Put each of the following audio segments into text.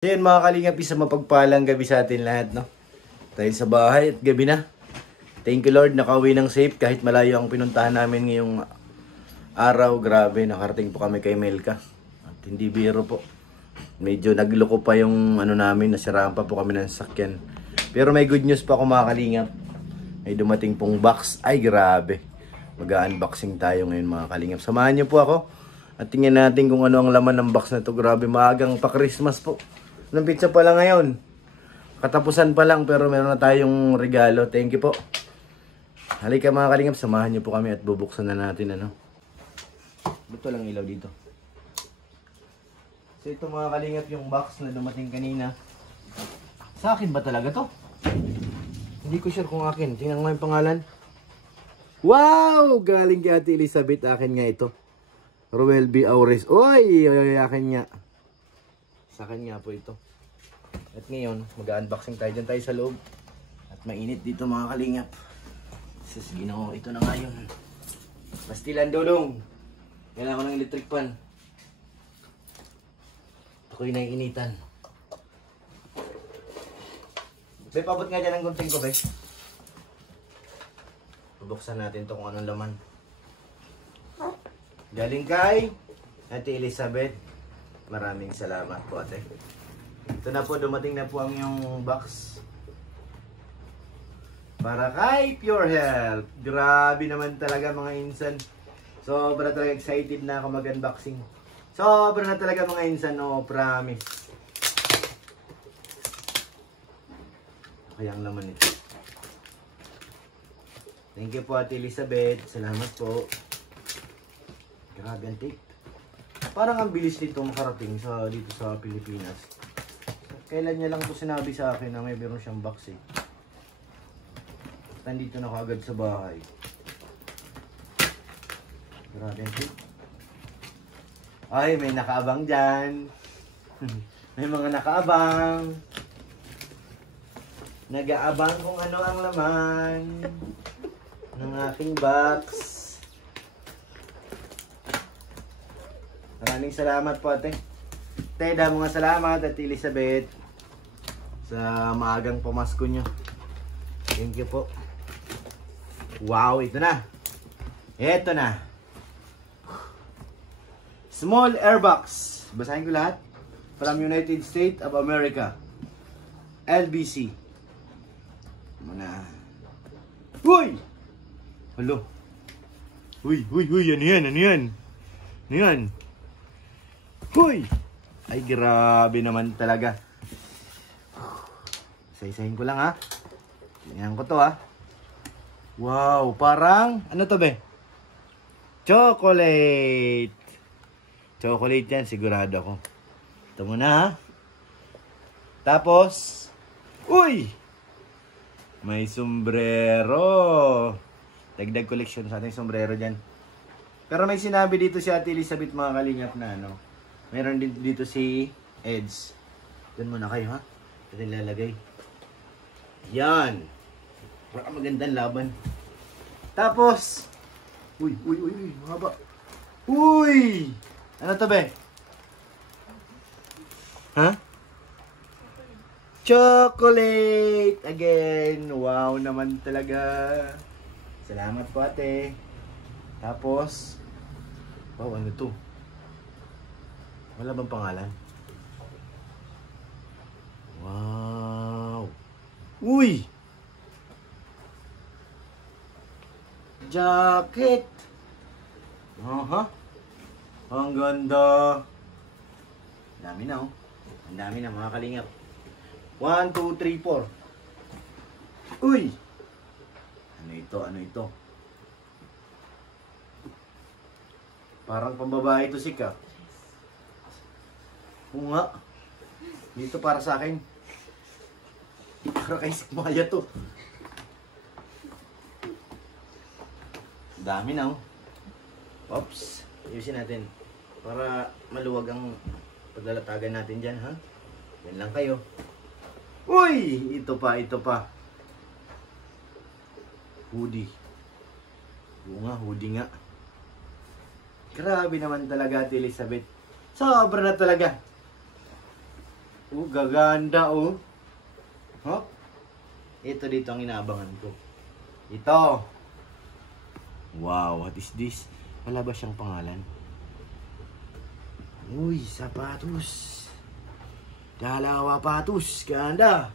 So yun mga kalingap, isa mapagpalang gabi sa atin lahat, no? Tayo sa bahay at gabi na. Thank you Lord, nakauwi ng safe kahit malayo ang pinuntahan namin ngayong araw. Grabe, nakarating po kami kay Melka. At hindi biro po. Medyo nagloko pa yung ano namin, nasiraan pa po kami ng sakyan. Pero may good news pa ako mga kalingap. May dumating pong box. Ay grabe. Mag-unboxing tayo ngayon mga kalingap. Samahan niyo po ako. At tingnan natin kung ano ang laman ng box na to. Grabe, maagang pa Christmas po. Ng pizza pa lang ngayon. Katapusan pa lang pero meron na tayong regalo. Thank you po. Halika mga kalingap, samahan niyo po kami at bubuksan na natin ano. Ito lang ilaw dito. So ito mga kalingap yung box na dumating kanina. Sa akin ba talaga to? Hindi ko sure kung akin. Tingnan mo yung pangalan. Wow! Galing kay Ate Elizabeth. Akin nga ito. Roel B. Aures. Oy! Akin nga. Sa akin nga po ito. At ngayon, mag-unboxing tayo. Diyan tayo sa loob. At mainit dito mga kalingap. Sige na ko. Ito na nga yun. Pastilan dulong. Kailangan ko ng electric pan. Ako'y naiinitan. Be, pabot nga dyan ang gunting ko, be. Bubuksan natin to kung anong laman. Galing kay Ate Elizabeth. Maraming salamat po ate. Ito na po, dumating na po ang yung box. Para kay Pure Health. Grabe naman talaga mga insan. Sobra talaga excited na ako mag-unboxing. Sobra na talaga mga insan, no, promise. Kaya ang laman ito. Thank you po Ate Elizabeth. Salamat po. Grabe ang tape. Parang ang bilis nito makarating dito sa Pilipinas. Kailan niya lang po sinabi sa akin na may meron siyang box eh. Nandito na kaagad sa bahay. Grabe ang tape. Ay, may nakaabang dyan. May mga nakaabang. Nag-aabang kung ano ang laman ng aking box. Maraming salamat po ate. Teda, mga salamat Ate Elizabeth sa maagang pamasko nyo. Thank you po. Wow, ito na. Ito na. Small airbox. Basahin ko lahat. From United States of America. LBC. Muna. Uy! Hello. Uy, ano yan? Ano yan? Ano yan? Huy! Ay, grabe naman talaga. Isa-isahin ko lang ha. Tingnan ko to ha. Wow, parang, ano to be? Chocolate. Chocolate yan, sigurado ako. Ito muna ha. Tapos, uy! May sombrero. Dagdag collection sa ating sombrero dyan. Pero may sinabi dito si Ate Elizabeth mga kalingap na ano. Meron din dito si Eds. Doon muna kayo ha. Ito nilalagay. Yan. Parang magandang laban. Tapos. Uy. Mahaba. Uy. Ano to be? Ha? Chocolate. Again. Wow naman talaga. Salamat po ate. Tapos. Wow, ano to? Wala bang pangalan? Wow! Uy! Jacket! Aha! Ang ganda! Ang dami na oh. Ang dami na mga kalingap. 1, 2, 3, 4. Uy! Ano ito? Ano ito? Parang pambabae ito si Ka. Oo nga. Dito para sa akin. Para kay Sikmaya to. Dami na oh. Oops. Ayusin natin. Para maluwag ang paglalatagan natin dyan ha. Yan lang kayo. Uy! Ito pa. Hoodie. Oo nga, hoodie nga. Grabe naman talaga Ate Elizabeth. Sobra na talaga. Gaganda oh. Hop. Ito dito ang inaabangan ko. Ito. Wow, what is this? Wala ba siyang pangalan? Uy, sapatos. Dalawa patos. Ganda.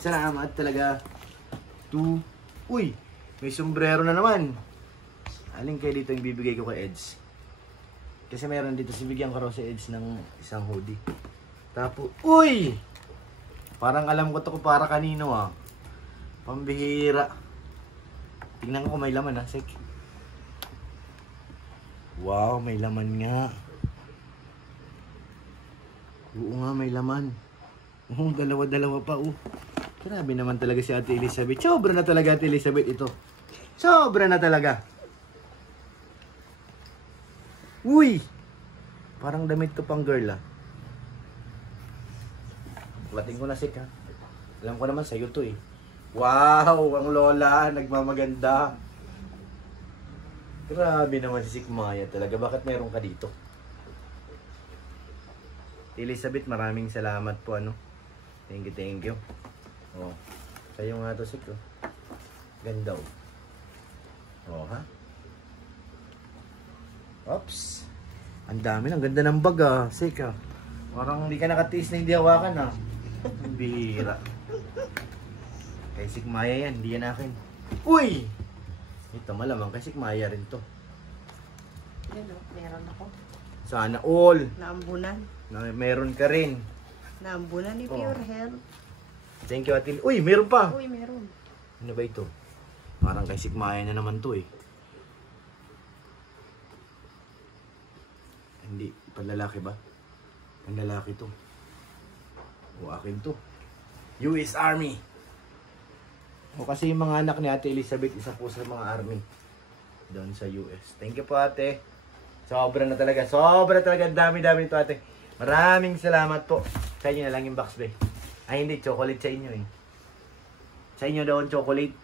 Salamat talaga. Uy, may sombrero na naman. Alin kayo dito yung bibigay ko kay Eds? Kasi meron dito, sibigyan ko raw si Eds ng isang hoodie. Tapos, uy! Parang alam ko to ko para kanino ah. Pambihira. Tingnan ko kung may laman ah, sek. Wow, may laman nga. Oo nga, may laman. Oh, dalawa-dalawa pa oh. Grabe naman talaga si Ate Elizabeth. Sobra na talaga Ate Elizabeth ito. Sobra na talaga. Uy! Parang damit to pang girl ah. Bating ko na sik ha. Alam ko naman sa'yo to eh. Wow! Ang lola, nagmamaganda. Grabe naman si Sik Maya talaga. Bakit meron ka dito? Elizabeth, maraming salamat po ano. Thank you. Oh. Sa'yo nga to Sik oh. Ganda oh. Oh ha? Oops. Ang dami, ang ganda ng bag ah. Sik ah. Parang hindi ka nakatiis na hindi hawakan ah. Ang bihira. Kay Sik Maya yan, hindi yan akin. Uy! Ito malamang kay Sik Maya rin to. Yan o, meron ako. Sana all. Naambunan. Na meron ka rin. Naambunan ni Pure Health. Thank you Ate. Uy, meron pa. Uy, meron. Ano ba ito? Parang kay Sik Maya na naman to eh. Hindi, panlalaki ba? Panlalaki to. O akin to. US Army. O kasi yung mga anak ni Ate Elizabeth, isa po sa mga army. Doon sa US. Thank you po ate. Sobra na talaga. Sobra talaga. Dami-dami ito ate. Maraming salamat po. Sa inyo na lang yung box bay. Ay hindi, chocolate sa inyo eh. Sa inyo daw ang chocolate.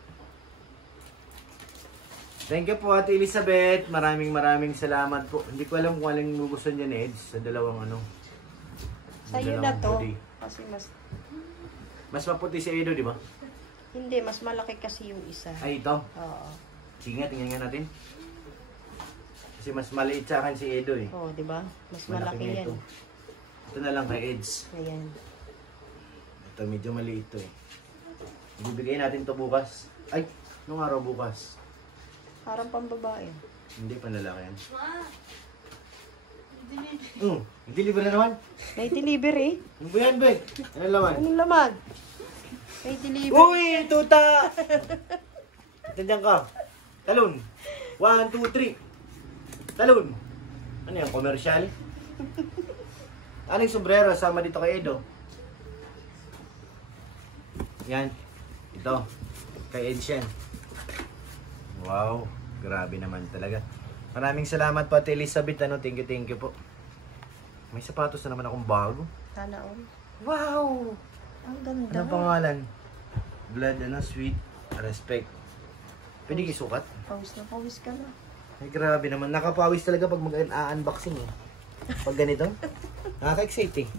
Thank you po Ate Elizabeth. Maraming salamat po. Hindi ko alam kung anong gusto niya ni Eds sa dalawang ano. Sa'yo na to. Hoodie. Kasi Mas maputi si Edo, di ba? hindi, mas malaki kasi yung isa. Ay, ito. Oo. Sige nga, tingnan nga natin. Kasi mas maliit sa akin si Edo eh. Oo, di ba? Mas Malaki malaki nga yan. ito. Ito na lang kay Eds. Ayan. Ito medyo maliit to eh. Ibibigay natin to bukas. Ay, nung araw bukas. Parang pambabae. Hindi pa lalaki yan. I-deliver na naman. May delivery. Ano ba yan, be? Ano laman? Anong laman? May delivery. Uy, tuta! Nandiyan ka. Talon. 1, 2, 3. Talon. Ano yan, commercial? Anong sombrero sama dito kay Edo? Yan. Ito. Kay Ed yan. Wow. Grabe naman talaga. Maraming salamat po Ate Elizabeth. Ano, thank you po. May sapatos na naman akong bago. Sana all. Wow! Ang ganda. Anong pangalan? Blood, sweet, respect. Pwede isukat? Pawis na pawis ka na. Ay, grabe naman. Nakapawis talaga pag mag-unboxing eh. Pag ganito. Nakaka-exciting.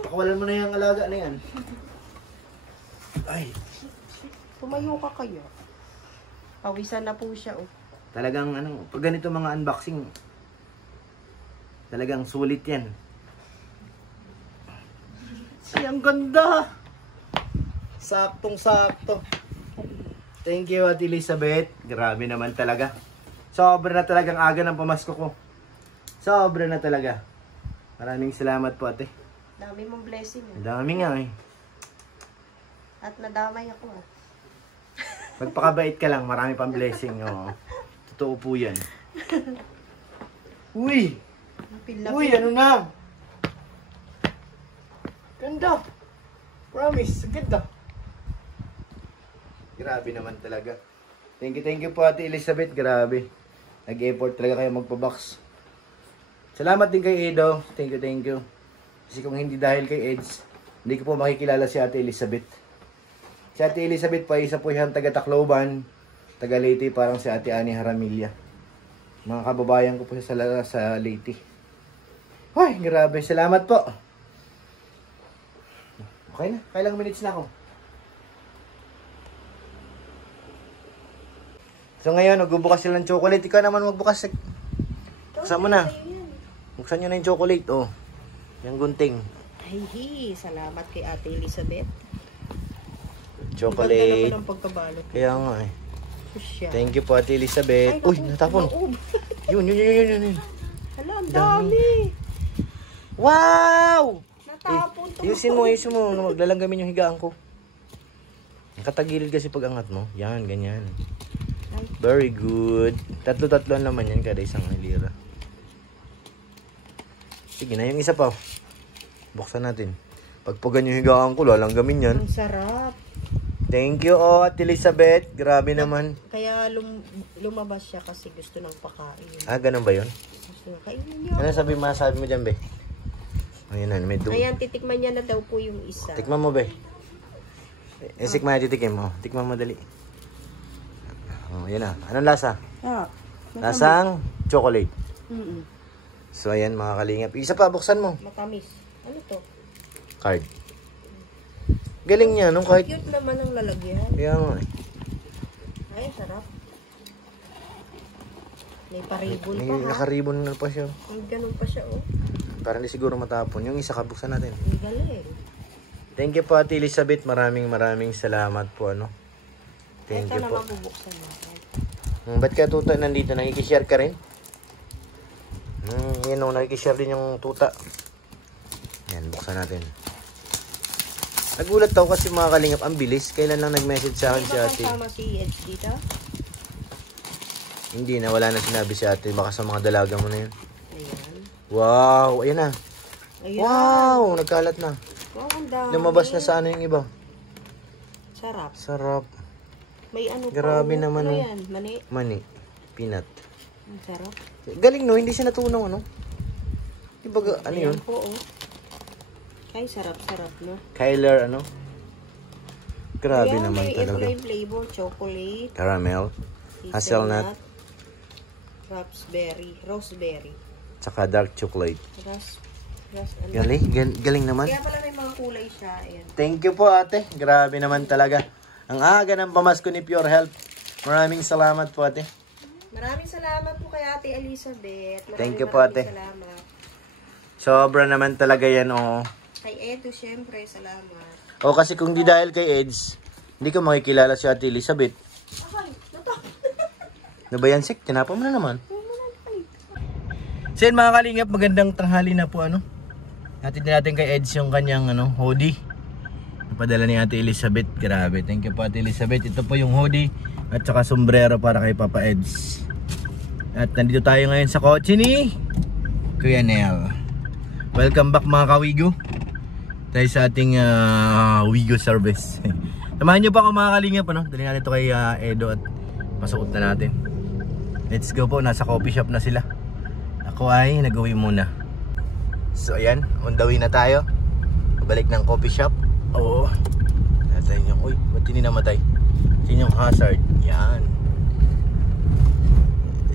Pakawalan mo na yung alaga na yan. Ay. Tumayo ka kayo. Pawisan na po siya oh. Talagang pag ganito mga unboxing, talagang sulit yan. Ay, ang ganda! Saktong-sakto. Thank you, Ate Elizabeth. Grabe naman talaga. Sobra na talagang aga ng pamasko ko. Sobra na talaga. Maraming salamat po, ate. Dami mong blessing Ang ah. dami nga eh. At nadamay ako ah. Magpakabait ka lang, marami pang blessing. Oh. Totoo po yan. Uy! Uy, ano na? Ganda! Promise, ganda. Grabe naman talaga. Thank you po Ate Elizabeth. Grabe. Nag-effort talaga kayo magpa-box. Salamat din kay Edo. Thank you. Kasi kung hindi dahil kay Eds, hindi ko po makikilala si Ate Elizabeth. Si Ate Elizabeth pa isa po yan taga Tacloban, taga Leyte, parang si Ate Annie Haramilla. Mga kababayan ko po sa Leyte. Hoy, grabe. Salamat po. Okay na, kailang minutes na ako. So ngayon, magbubukas sila ng chocolate. Ikaw naman magbukas. Buksan mo na. Buksan nyo na yung chocolate, oh. Yung gunting. Ay, salamat kay Ate Elizabeth. Chocolate. Ang ganda naman ang pagkabalot. Kaya nga eh. Susya. Thank you po, Ate Elizabeth. Ay, Uy, naku, natapon. maub. Yun. Hala, ang dami. Wow! Natapon. Ayusin mo. Maglalanggamin yung higaan ko. Nakatagilid kasi pag angat mo. Yan, ganyan. Ay. Very good. Tatlo-tatlo naman yan kada isang lira. Sige na, yung isa pa. Buksan natin. Pagpagan yung higaan ko, lalanggamin yan. Ang sarap. Thank you, Ate Elizabeth. Grabe naman. Kaya lumabas siya kasi gusto ng pakain. Ah, ganun ba yun? Gusto na kainin niya. Ano masabi mo dyan, be? Ayun na, may Ayan, titikman niya na daw po yung isa. Tikman mo, be. Isikman na titikim mo. Tikman mo dali. Oh, yan na. Anong lasa? Ah, Lasang chocolate. mm So, ayan mga kalingap. Isa pa, buksan mo. Matamis. Ano to? Card. Galing niya, nung kahit... Cute naman ang lalagyan. Kaya nga eh. Ay, sarap. May paribon May pa ha. nakaribon na pa siya. Ang ganun pa siya oh. Para hindi siguro matapon. Yung isa, kabuksan natin. Ang galing. Thank you po, Ate Elizabeth. Maraming salamat po, ano. Thank Ito you po. naman bubuksan natin. Ba't ka tuta nandito? Nakikishare ka rin? Yan o, nakikishare din yung tuta. Yan, buksan natin. Nagulat ako kasi mga kalingap, ang bilis. Kailan lang nag-message sa akin si ate? Kasama si Edge dito? Hindi na, wala na sinabi si ate. Baka sa mga dalaga mo na yun. Ayan. Wow, ayan na. Ayan. Wow, nagkalat na. Wow, ang dami. Lumabas na sa ano yung iba. Sarap. Sarap. May ano Grabe pa. naman, Ano oh. yan? Mani. Mani. Peanut. Ang sarap. Galing no, hindi siya natunaw ano. Diba, ano Ayan yun? po oh. Ay, sarap-sarap no. Kyler ano? Grabe Ayan, naman may talaga. may flavor. Chocolate. Caramel. Hazelnut. Roseberry. Tsaka dark chocolate. Ano. Galing naman. Kaya pala may mga kulay siya. Ayan. Thank you po ate. Grabe naman talaga. Ang aga ng pamasko ni Pure Health. Maraming salamat po ate. Maraming salamat po kay Ate Elizabeth. Thank you po, ate. Salamat. Sobra naman talaga yan oh. Kay Edo, syempre, salamat. O kasi kung di dahil kay Eds, hindi ko makikilala si Ate Elizabeth. Ay, nato. Ano ba yan, Sik? Tinapa mo na naman. So yun mga kalingap, magandang tanghali na po ano. Natin natin kay Eds yung kanyang ano, hoodie. Napadala ni Ate Elizabeth. Grabe, thank you po Ate Elizabeth. Ito po yung hoodie at saka sombrero para kay Papa Eds. At nandito tayo ngayon sa kotse ni Kuya Nel. Welcome back mga kawigo. Tayo sa ating Wigo service. Samahan nyo pa ako mga kalingap ano. Dali natin ito kay Edo at pasuot na natin. Let's go po, nasa coffee shop na sila. Ako ay nag-uwi muna. So ayan, on the way na tayo. Balik ng coffee shop. Oo. Natin yung, uy, ba't hindi namatay? Yun yung hazard. Yan.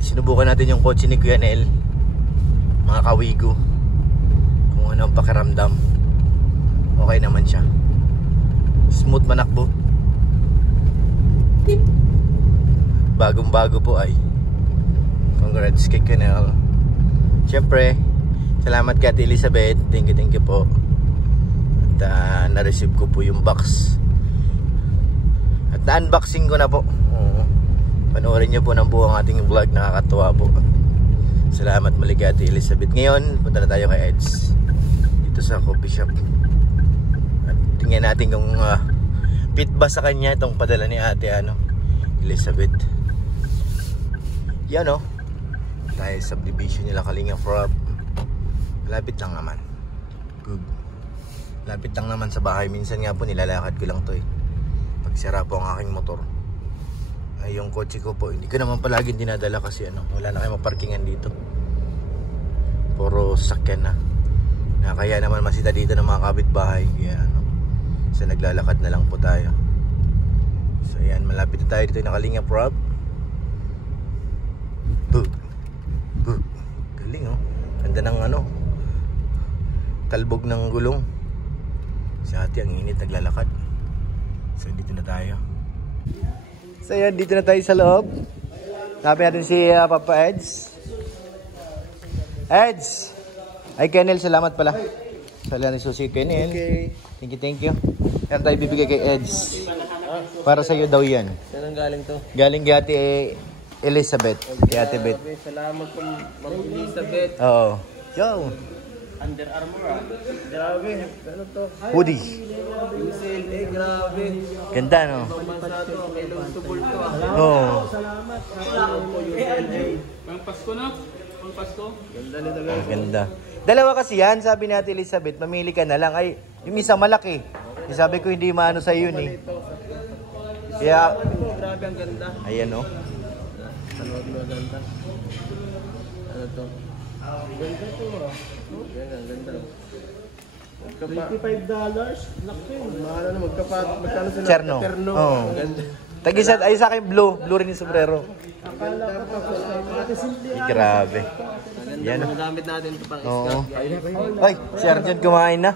Sinubukan natin yung kotse ni Kuya Nel. Mga kawigo. Kung ano ang pakiramdam. Okay naman siya. Smooth manakbo. Bagong bago po ay. Congrats kay Kuya Nel. Siyempre, salamat kay Ate Elizabeth. Thank you po. At na-receive ko po yung box. At na-unboxing ko na po. Panoorin nyo po ng buong ating vlog. Nakakatuwa po. Salamat muli kay Ate Elizabeth. Ngayon, punta na tayo kay Eds. Dito sa coffee shop. At tingnan natin kung fit ba sa kanya itong padala ni Ate Elizabeth. Yan o. Tayo sa subdivision nila Kalinga Frog. Lapit lang naman. Good. Lapit lang naman sa bahay. Minsan nga po nilalakad ko lang to eh. Pagsira po ang aking motor. Ay yung kotse ko po, hindi ko naman palaging dinadala kasi wala na kayo maparkingan dito. Puro sasakyan na. Kaya naman masita dito ng mga kapitbahay. Kaya so naglalakad na lang po tayo. So yan, malapit na tayo dito na Kalinga Prab. Galing oh. Ganda ng talbog ng gulong. Si ate, ang init, naglalakad. So, dito na tayo. So, yan, dito na tayo sa loob. Sabi natin si Papa Eds. Eds! Ay, Kenel, salamat pala. Salamat ni Susi Kenel. Okay. Thank you. Yan tayo bibigay kay Eds. Para sa iyo daw yan. Saan ang galing to? Galing kay Ate Elizabeth. Kay Ate Beth. Salamat po, Ma'am Elizabeth. Oo. Yo! Under Armour ah. Grabe. Ano to? Hoodie. UCLA, grabe. Ganda, no? Pambansa to. May lontable to ah. Oo. Pang Pasko na? Pang Pasko? Ganda nito guys. Ganda. Dalawa kasi yan, sabi ni Ate Elizabeth, mamili ka na lang. Ay, yung isa malaki. Eh, sabi ko hindi maano sa yun eh. Kaya, Grabe ang ganda. ayan oh. Ano ganda? Ano to? Ganda to ah. Ganda, ganda. $25? Laki. Mahal na magkano sila? Cherno. Terno. Oo. Ganda. Tag-isa, ay sa akin blue. Blue rin yung sombrero. Akala ko pa Ay, grabe. Ganda, Yan. mga gamit natin ito pang Oo. iskat. Ay, si Arjun kumain na.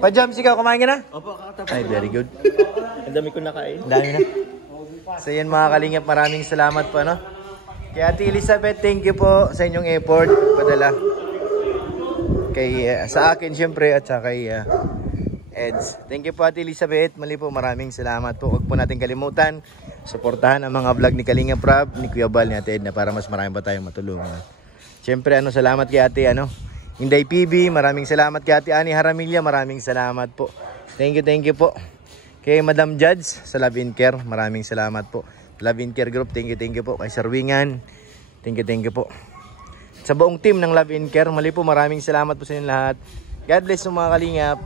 Pa-Jams, ikaw kumain ka na? Opo, kakatapos. Ay, very good. Ang dami ko nakain. Dami na. So yan mga kalingap, maraming salamat po, no? Kay Ate Elizabeth, thank you po sa inyong effort. Padala. Kay, sa akin syempre, at sa kay Eds. Thank you po Ate Elizabeth. Mali po, maraming salamat po. Huwag po natin kalimutan. Suportahan ang mga vlog ni Kalinga Prab, ni Kuya Bal, ni Ate Edna para mas marami pa tayong matulungan. Syempre, salamat kay Ate, Inday PB. Maraming salamat kay Ate Ani Haramilla. Maraming salamat po. Thank you po. Kay Madam Judge sa Love and Care, maraming salamat po. Love and Care Group, thank you po. Kay Sir Wingan, thank you po. Sa buong team ng Love and Care, mali po, maraming salamat po sa inyo lahat. God bless mga kalingap.